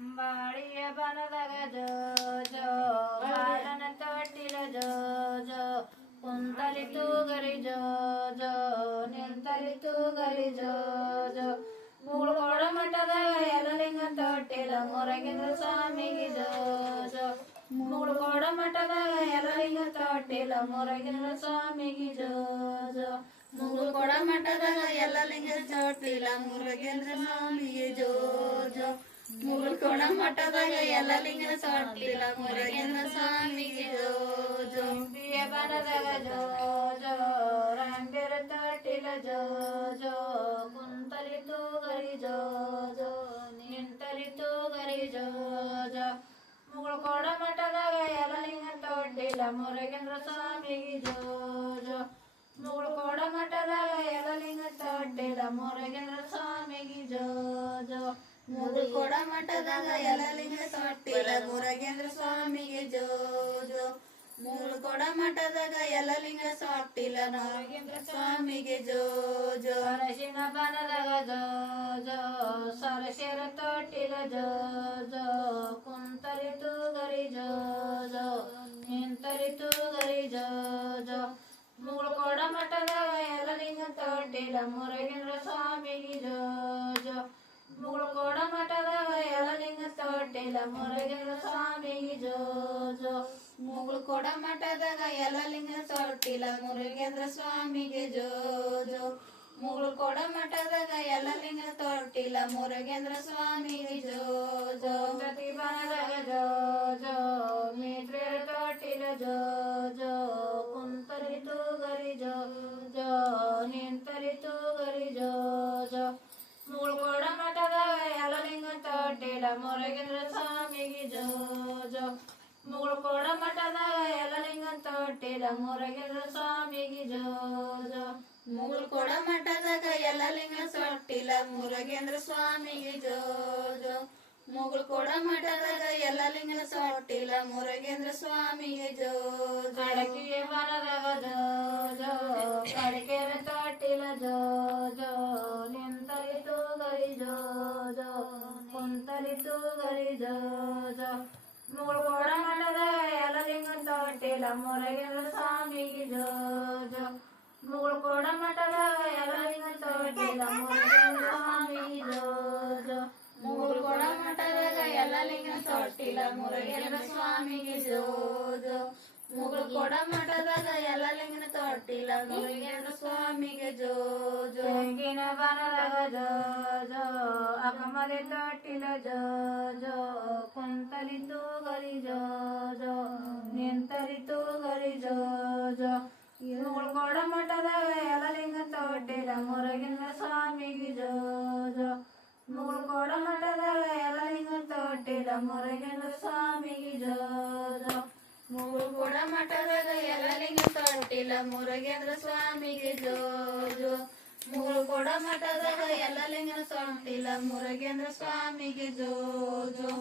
ಬಾಳಿಯ ಬನದಾಗ ಜೋ ಜೋ ಬಾಲನ ತೊಟ್ಟಿಲ ಜೋ ಜೋ ಕುಂತಲಿ ತೂಗರಿ ಜೋ ಜೋ ನಿಂತಲಿ ತೂಗರಿ ಜೋ ಜೋ ಮೂಳ್ಗೋಡ ಮಠದಾಗ ಯಲಲಿಂಗ ತೊಟ್ಟಿಲ ಮುರಗಿನ ಸ್ವಾಮಿಗೆ ಜೋ ಜೋ ಮೂಳ್ಗೋಡ ಮಠದಾಗ ಯಲಲಿಂಗ ತೊಟ್ಟಿಲ ಮುರಗಿನ ಸ್ವಾಮಿಗೆ ಜೋ ಜೋ ಮೂಳ್ಗೋಡ ಮಠದಾಗ ಯಲಲಿಂಗ ತೊಟ್ಟಿಲ ಮುರಗೇಂದ್ರ ಸ್ವಾಮಿಗೆ ಜೋ ಜೋ ಮೂಳ್ಗೋಡ ಮಠದಾಗ ಯಲಲಿಂಗ ತೊಟ್ಟಿಲ ಮುರಗೇಂದ್ರ ಸ್ವಾಮಿಗೆ ಜೋ ಜೋ ಬನದಾಗ ಜೋ ಜೋ ರಂಬೇರ ತೊಟ್ಟಿಲ ಜೋ ಜೋ ಕುಂತಲಿ ತೂಗರಿ ಜೋ ಜೋ ನಿಂತಲಿ ತೂಗರಿ ಜೋ ಜೋ ಮುಗುಳ್ಕೋಡ ಮಠದಾಗ ಯಲಲಿಂಗ ತೊಟ್ಟಿಲ ಮುರಗೇಂದ್ರ ಸ್ವಾಮಿಗೆ ಜೋ ಜೋ ಮುಗುಳ್ಕೋಡ ಮಠದಾಗ ಯಲಲಿಂಗ ತೊಟ್ಟಿಲ ಮುರಗೇಂದ್ರ ಸ್ವಾಮಿಗೆ ಜೋ ಜೋ ಮುಗುಳ್ಕೋಡ ಮಠದಾಗ ಯಲಲಿಂಗ ತೊಟ್ಟಿಲ ಮುರಗೇಂದ್ರ ಸ್ವಾಮಿಗೆ ಜೋ ಜೋ ಮೂಳ್ಕೋಡ ಮಠದಾಗ ಯಲಲಿಂಗ ತೊಟ್ಟಿಲ ಮುರಗೇಂದ್ರ ಸ್ವಾಮಿಗೆ ಜೋ ಜೋ ಅರಶಿನ ಬನದಾಗ ಜೋ ಜೋ ಸರಶೇರ ತೊಟ್ಟಿಲ ಜೋ ಜೋ ಕುಂತಲಿ ತೂಗರಿ ಜೋ ಜೋ ನಿಂತಲಿ ತೂಗರಿ ಜೋ ಜೋ ಮೂಳ್ಕೋಡ ಮಠದಾಗ ಯಲಲಿಂಗ ತೊಟ್ಟಿಲ ಮುರಗೇಂದ್ರ ಸ್ವಾಮಿಗೆ ಜೋ ಜೋ ಮೂಳ್ಕೋಡ ಮಠದಾಗ ಯಲಲಿಂಗ ತೊಟ್ಟಿಲ ಮುರಗೇಂದ್ರ ಸ್ವಾಮಿಗೆ ಜೋ ಜೋ ಮೂಳ್ಕೋಡ ಮಠದಾಗ ಯಲಲಿಂಗ ತೊಟ್ಟಿಲ ಮುರಗೇಂದ್ರ ಸ್ವಾಮಿಗೆ ಜೋ ಜೋ ಮೂಳ್ಕೋಡ ಮಠದಾಗ ಯಲಲಿಂಗ ತೊಟ್ಟಿಲ ಮುರಗೇಂದ್ರ ಸ್ವಾಮಿಗೆ ಜೋ ಜೋ ಪ್ರತಿಭಾನದಾಗ ಜೋ ಜೋ ಮಿತ್ರೇರ ತೊಟ್ಟಿಲ ಜೋ ಜೋ ಕುಂತಲಿ ತೂಗರಿ ಜೋ ಜೋ ನಿಂತಲಿ ತೂಗರಿ ಜೋ ಜೋ ಮೂಳ್ಕೋಡ ಮಠದಾಗ ಯಲಲಿಂಗ ತೊಟ್ಟಿಲ ಮುರಗೇಂದ್ರ ಸ್ವಾಮಿಗೆ ಜೋ ಜೋ ಮೂಳ್ಕೋಡ ಮಠದಾಗ ಯಲಲಿಂಗ ತೊಟ್ಟಿಲ ಮುರಗೇಂದ್ರ ಸ್ವಾಮಿಗೆ ಜೋ ಜೋ ಮೂಳ್ಕೋಡ ಮಠದಾಗ ಯಲಲಿಂಗ ತೊಟ್ಟಿಲ ಮುರಗೇಂದ್ರ ಸ್ವಾಮಿಗೆ ಜೋ ಜೋ ಮೂಳ್ಕೋಡ ಮಠದಾಗ ಯಲಲಿಂಗ ತೊಟ್ಟಿಲ ಮುರಗೇಂದ್ರ ಸ್ವಾಮಿಗೆ ಜೋ ಜೋ ಅಡಕಿಯ ಬನದಾಗ ಜೋ ಜೋ ಅಡಕೆರ ತೊಟ್ಟಿಲ ಜೋ ಜೋ ನಿಂತಲಿ ತೂಗರಿ ಜೋ ಜೋ ಕುಂತಲಿ ತೂಗರಿ ಜೋ ಜೋ ಮೂಳ್ಗೋಡ ಮಠದಾಗ ಯಲಲಿಂಗ ತೊಟ್ಟಿಲ ಮುರಗೇಂದ್ರ ಸ್ವಾಮಿಗೆ ಜೋ ಜೋ ಮೂಳ್ಗೋಡ ಮಠದಾಗ ಯಲಲಿಂಗ ತೊಟ್ಟಿಲ ಮುರಗೇಂದ್ರ ಸ್ವಾಮಿಗೆ ಜೋ ಜೋ ಮೂಳ್ಗೋಡ ಮಠದಾಗ ಯಲಲಿಂಗ ತೊಟ್ಟಿಲ ಮುರಗೇಂದ್ರ ಸ್ವಾಮಿಗೆ ಜೋ ಜೋ ಮೂಳ್ಗೋಡ ಮಠದಾಗ ಯಲಲಿಂಗ ತೊಟ್ಟಿಲ ಮುರಗೇಂದ್ರ ಸ್ವಾಮಿಗೆ ಜೋ ಜೋ ತೆಂಗಿನ ಬನದಾಗ ಜೋ ಜೋ ಅಕಮಲೆ ತೊಟ್ಟಿಲ ಜೋ ಜೋ ಕುಂತಲಿ ತೂಗರಿ ಜೋ ಜೋ ನಿಂತಲಿ ತೂಗರಿ ಜೋ ಜೋ ಮೂಳ್ಗೋಡ ಮಠದಾಗ ಯಲಲಿಂಗ ತೊಟ್ಟಿಲ ಮುರಗೇಂದ್ರ ಸ್ವಾಮಿಗೆ ಜೋ ಜೋ ಮೂಳ್ಗೋಡ ಮಠದಾಗ ಯಲಲಿಂಗ ತೊಟ್ಟಿಲ ಮುರಗೇಂದ್ರ ಸ್ವಾಮಿಗೆ ಜೋ ಜೋ ಮೂಳ್ಗೋಡ ಮಠದಾಗ ಯಲಲಿಂಗ ತೊಟ್ಟಿಲ ಮುರಗೇಂದ್ರ ಸ್ವಾಮಿಗೆ ಜೋ ಜೋ ಮೂಳ್ಗೋಡ ಮಠದಾಗ ಯಲಲಿಂಗ ತೊಟ್ಟಿಲ ಮುರಗೇಂದ್ರ ಸ್ವಾಮಿಗೆ ಜೋ ಜೋ